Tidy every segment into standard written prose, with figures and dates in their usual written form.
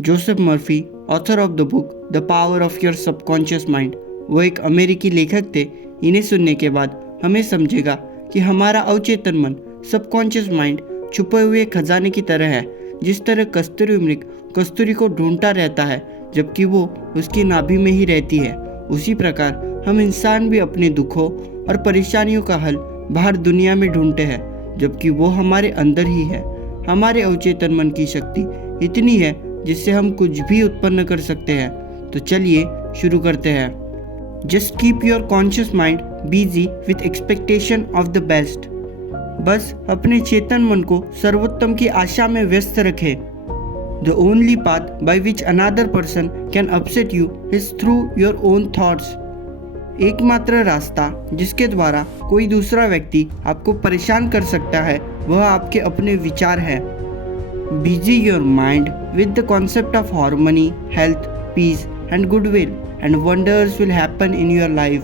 Joseph Murphy, author of the book the power of your subconscious mind, वो एक अमेरिकी लेखक थे। इन्हें सुनने के बाद हमें समझेगा कि हमारा अवचेतन मन, सबकॉन्शियस माइंड छुपे हुए खजाने की तरह है। जिस तरह कस्तूरी मृग कस्तूरी को ढूंढता रहता है जबकि वो उसकी नाभि में ही रहती है, उसी प्रकार हम इंसान भी अपने दुखों और परेशानियों का हल बाहर दुनिया में ढूंढते हैं जबकि वो हमारे अंदर ही है। हमारे अवचेतन मन की शक्ति इतनी है जिससे हम कुछ भी उत्पन्न कर सकते हैं। तो चलिए शुरू करते हैं। Just keep your conscious mind busy with expectation of the best. बस अपने चेतन मन को सर्वोत्तम की आशा में व्यस्त रखें। The only path by which another person can upset you is through your own thoughts. एकमात्र रास्ता जिसके द्वारा कोई दूसरा व्यक्ति आपको परेशान कर सकता है वह आपके अपने विचार है। Busy your mind with the concept of harmony, health, peace and goodwill and wonders will happen in your life.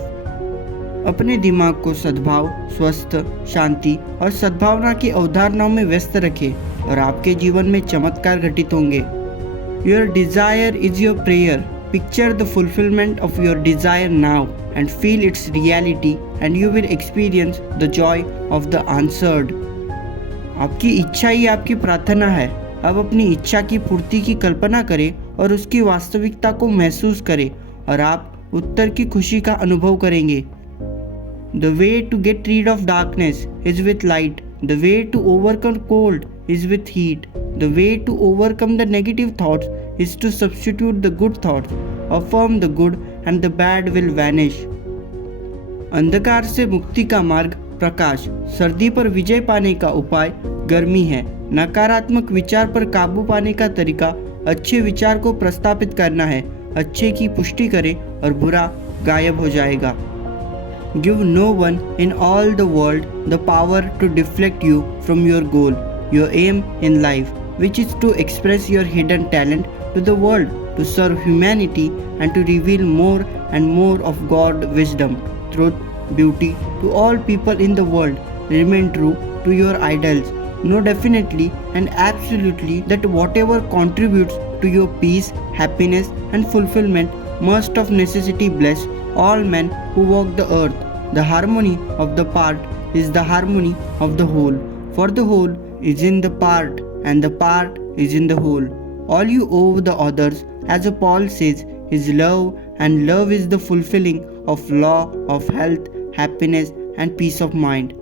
अपने दिमाग को सद्भाव, स्वस्थ, शांति और सद्भावना की अवधारणाओं में व्यस्त रखें और आपके जीवन में चमत्कार घटित होंगे। Your desire is your prayer. Picture the fulfillment of your desire now and feel its reality and you will experience the joy of the answered. आपकी इच्छा ही आपकी प्रार्थना है। अब अपनी इच्छा की पूर्ति की कल्पना करें और उसकी वास्तविकता को महसूस करें और आप उत्तर की खुशी का अनुभव करेंगे। The way to get rid of darkness is with light. The way to overcome cold is with heat. The way to overcome the negative thoughts is to substitute the good thoughts. Affirm the good and the bad will vanish. अंधकार से मुक्ति का मार्ग प्रकाश। सर्दी पर विजय पाने का उपाय गर्मी है। नकारात्मक विचार पर काबू पाने का तरीका अच्छे विचार को प्रस्तापित करना है। अच्छे की पुष्टि करें और बुरा गायब हो जाएगा। Give no one in all the world the power to deflect you from your goal, your aim in life, which is to express your hidden talent to the world, to serve humanity and to reveal more and more of God's wisdom, truth, beauty to all people in the world. Remain true to your idols. Know definitely and absolutely that whatever contributes to your peace, happiness and fulfillment must of necessity bless all men who walk the earth. The harmony of the part is the harmony of the whole, for the whole is in the part and the part is in the whole. All you owe the others, as Paul says, is love, and love is the fulfilling of law of health, happiness and peace of mind.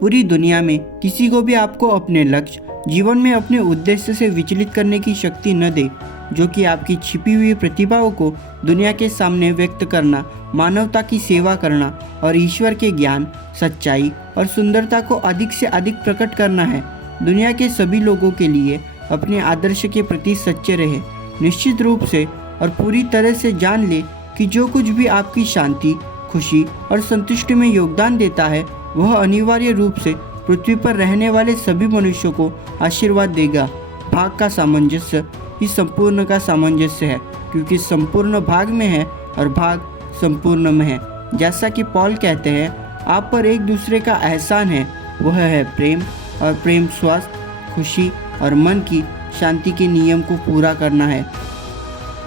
पूरी दुनिया में किसी को भी आपको अपने लक्ष्य, जीवन में अपने उद्देश्य से विचलित करने की शक्ति न दे, जो कि आपकी छिपी हुई प्रतिभाओं को दुनिया के सामने व्यक्त करना, मानवता की सेवा करना और ईश्वर के ज्ञान, सच्चाई और सुंदरता को अधिक से अधिक प्रकट करना है। दुनिया के सभी लोगों के लिए अपने आदर्श के प्रति सच्चे रहे। निश्चित रूप से और पूरी तरह से जान ले कि जो कुछ भी आपकी शांति, खुशी और संतुष्टि में योगदान देता है वह अनिवार्य रूप से पृथ्वी पर रहने वाले सभी मनुष्यों को आशीर्वाद देगा। भाग का सामंजस्य ही संपूर्ण का सामंजस्य है, क्योंकि संपूर्ण भाग में है और भाग संपूर्ण में है। जैसा कि पॉल कहते हैं, आप पर एक दूसरे का एहसान है, वह है प्रेम, और प्रेम स्वास्थ्य, खुशी और मन की शांति के नियम को पूरा करना है।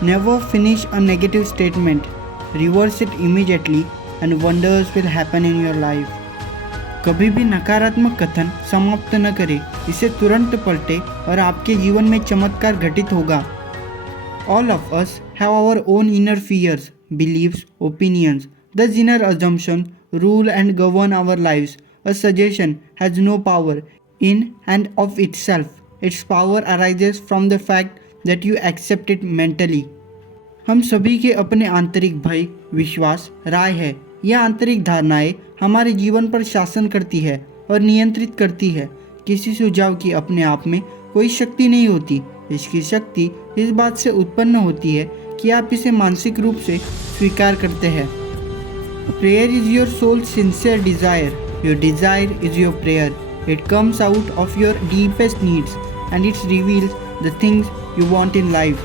Never finish a negative statement, reverse it immediately and wonders will happen in your life. कभी भी नकारात्मक कथन समाप्त न करें, इसे तुरंत पलटे और आपके जीवन में चमत्कार घटित होगा। All of us have our own inner fears, beliefs, opinions. These inner assumptions rule and govern our lives. A suggestion has no power in and of itself. Its power arises from the fact that you accept it mentally. हम सभी के अपने आंतरिक भय, विश्वास, राय है। यह आंतरिक धारणाएं हमारे जीवन पर शासन करती है और नियंत्रित करती है। किसी सुझाव की अपने आप में कोई शक्ति नहीं होती। इसकी शक्ति इस बात से उत्पन्न होती है कि आप इसे मानसिक रूप से स्वीकार करते हैं। Prayer is your soul sincere desire, your desire is your prayer, it comes out of your deepest needs and its reveals the things you want in life.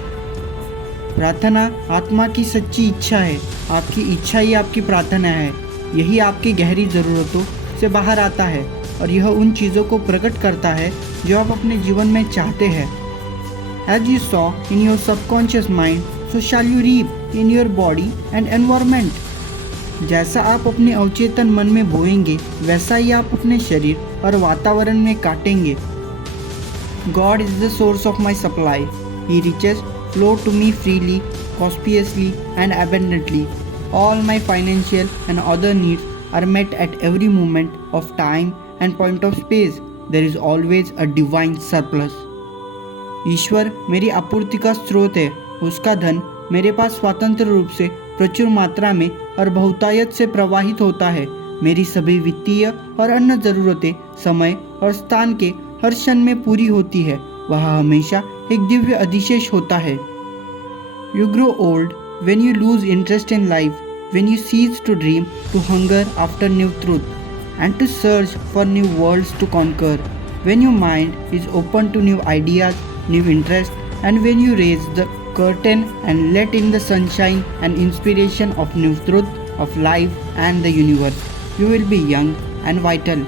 प्रार्थना आत्मा की सच्ची इच्छा है। आपकी इच्छा ही आपकी प्रार्थना है। यही आपकी गहरी ज़रूरतों से बाहर आता है और यह उन चीज़ों को प्रकट करता है जो आप अपने जीवन में चाहते हैं। As you sow in your subconscious mind, so shall you reap in your body and environment. जैसा आप अपने अवचेतन मन में बोएंगे, वैसा ही आप अपने शरीर और वातावरण में काटेंगे। God is the source of my supply. He riches flow to me freely, conspicuously and abundantly. All my financial and other needs are met at every moment of time and point of space. There is always a divine surplus. ईश्वर मेरी आपूर्ति का स्रोत है। उसका धन मेरे पास स्वतंत्र रूप से प्रचुर मात्रा में और बहुतायत से प्रवाहित होता है। मेरी सभी वित्तीय और अन्य ज़रूरतें समय और स्थान के हर क्षण में पूरी होती है। वह हमेशा एक दिव्य अधिशेष होता है। You grow old when you lose interest in life, when you cease to dream, to hunger after new truth, and to search for new worlds to conquer. When your mind is open to new ideas, new interests, and when you raise the curtain and let in the sunshine and inspiration of new truth of life and the universe, you will be young and vital.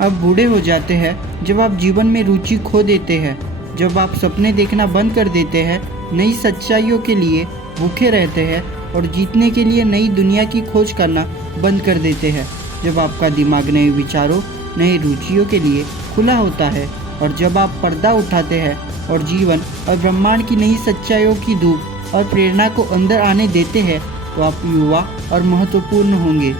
आप बूढ़े हो जाते हैं जब आप जीवन में रुचि खो देते हैं, जब आप सपने देखना बंद कर देते हैं, नई सच्चाइयों के लिए भूखे रहते हैं और जीतने के लिए नई दुनिया की खोज करना बंद कर देते हैं, जब आपका दिमाग नए विचारों, नई रुचियों के लिए खुला होता है और जब आप पर्दा उठाते हैं और जीवन और ब्रह्मांड की नई सच्चाइयों की धूप और प्रेरणा को अंदर आने देते हैं, तो आप युवा और महत्वपूर्ण होंगे।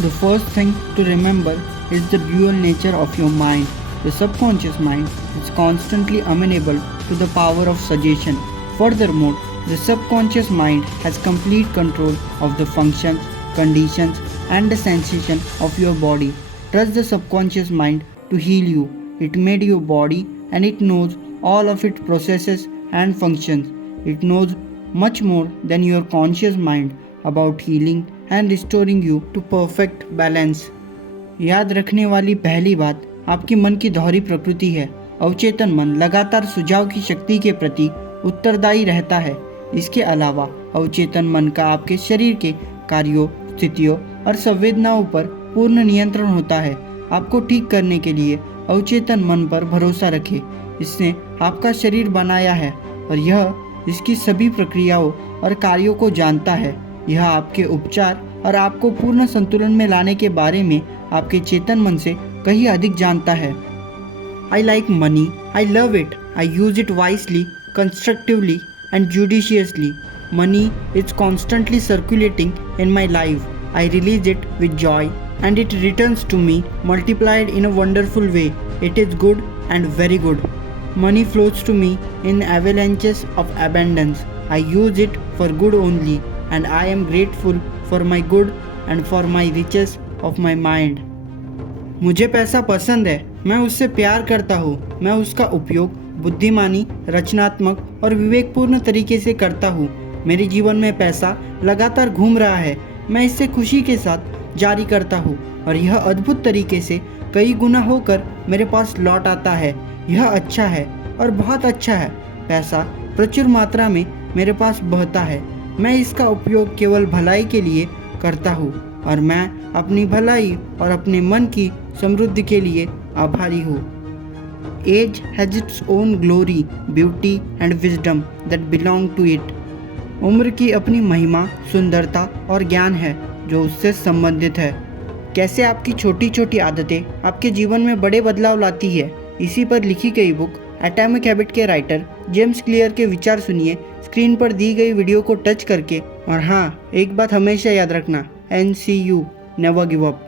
The first thing to remember is the dual nature of your mind. The subconscious mind is constantly amenable to the power of suggestion. Furthermore, the subconscious mind has complete control of the functions, conditions, and the sensation of your body. Trust the subconscious mind to heal you. It made your body and it knows all of its processes and functions. It knows much more than your conscious mind about healing and restoring you to perfect balance. याद रखने वाली पहली बात आपकी मन की दोहरी प्रकृति है। अवचेतन मन लगातार सुझाव की शक्ति के प्रति उत्तरदायी रहता है। इसके अलावा अवचेतन मन का आपके शरीर के कार्यों, स्थितियों और संवेदनाओं पर पूर्ण नियंत्रण होता है। आपको ठीक करने के लिए अवचेतन मन पर भरोसा रखें। इसने आपका शरीर बनाया है और यह इसकी सभी प्रक्रियाओं और कार्यों को जानता है। यह आपके उपचार और आपको पूर्ण संतुलन में लाने के बारे में आपके चेतन मन से कहीं अधिक जानता है। I like money. I love it. I use it wisely, constructively and judiciously. Money is constantly circulating in my life. I release it with joy and it returns to me multiplied in a wonderful way. It is good and very good. Money flows to me in avalanches of abundance. I use it for good only and I am grateful for my good and for my riches of my mind. मुझे पैसा पसंद है, मैं उससे प्यार करता हूँ। मैं उसका उपयोग बुद्धिमानी, रचनात्मक और विवेकपूर्ण तरीके से करता हूँ। मेरे जीवन में पैसा लगातार घूम रहा है। मैं इससे खुशी के साथ जारी करता हूँ और यह अद्भुत तरीके से कई गुना होकर मेरे पास लौट आता है। यह अच्छा है और बहुत अच्छा है। पैसा प्रचुर मात्रा में मेरे पास बहता है। मैं इसका उपयोग केवल भलाई के लिए करता हूँ और मैं अपनी भलाई और अपने मन की समृद्धि के लिए आभारी हूँ। Age has its own glory, beauty and wisdom that belong to it. उम्र की अपनी महिमा, सुंदरता और ज्ञान है जो उससे संबंधित है। कैसे आपकी छोटी छोटी आदतें आपके जीवन में बड़े बदलाव लाती है, इसी पर लिखी गई बुक एटॉमिक हैबिट के राइटर जेम्स क्लियर के विचार सुनिए स्क्रीन पर दी गई वीडियो को टच करके। और हाँ, एक बात हमेशा याद रखना, NCU, नेवर गिव अप।